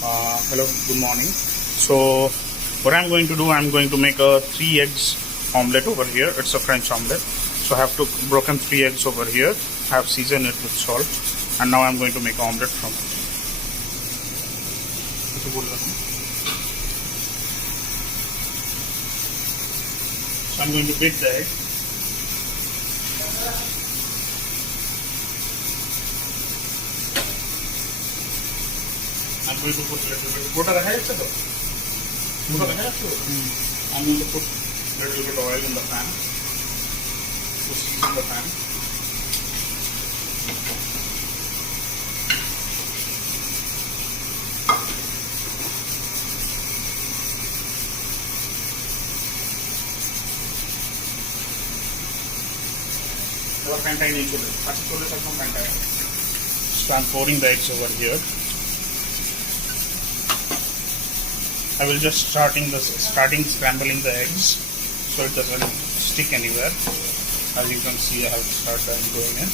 Hello, good morning. So what I'm going to do, I'm going to make a 3 eggs omelette over here. It's a French omelette. So I have to broken 3 eggs over here. I have seasoned it with salt, and now I'm going to make an omelette from it. So I'm going to beat the egg. I'm going to put a little bit. I'm going to put a little bit oil in the pan to season the pan. So I'm pouring the eggs over here. I will just starting scrambling the eggs so it doesn't stick anywhere. As you can see, I have started doing it.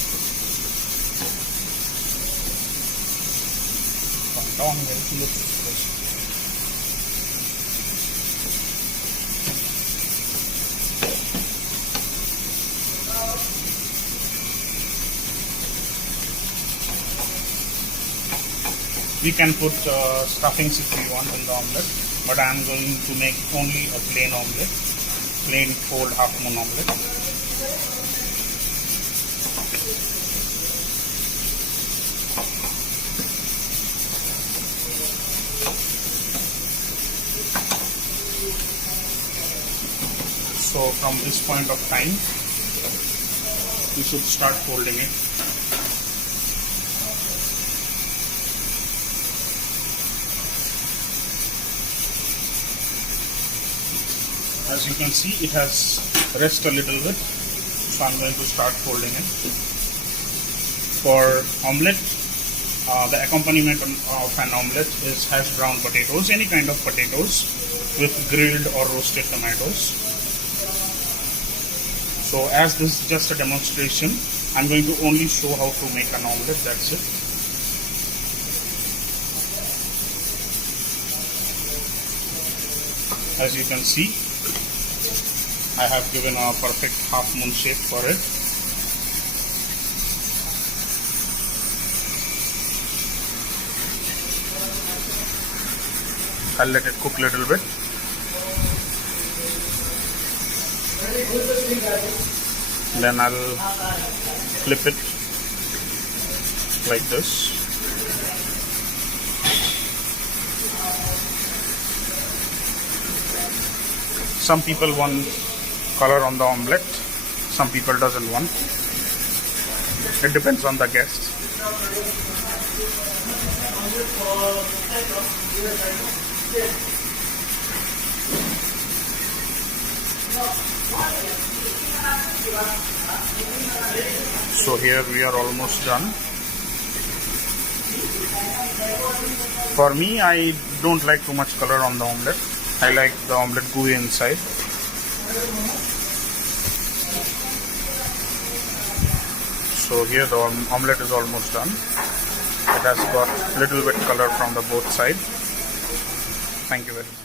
We can put stuffings if we want in the omelette, but I am going to make only a plain omelette, plain cold half moon omelette. So from this point of time, you should start folding it. As you can see, it has rested a little bit, so I'm going to start folding it. For omelette, the accompaniment of an omelette is hashed brown potatoes, any kind of potatoes with grilled or roasted tomatoes. So as this is just a demonstration, I'm going to only show how to make an omelette, that's it. As you can see, I have given a perfect half moon shape for it. I'll let it cook a little bit. Then I'll flip it like this. Some people want color on the omelette, some people doesn't want. It depends on the guest. So here we are almost done. For me, I don't like too much color on the omelette. I like the omelette gooey inside. So here the omelette is almost done. It has got little bit color from the both sides. Thank you very much.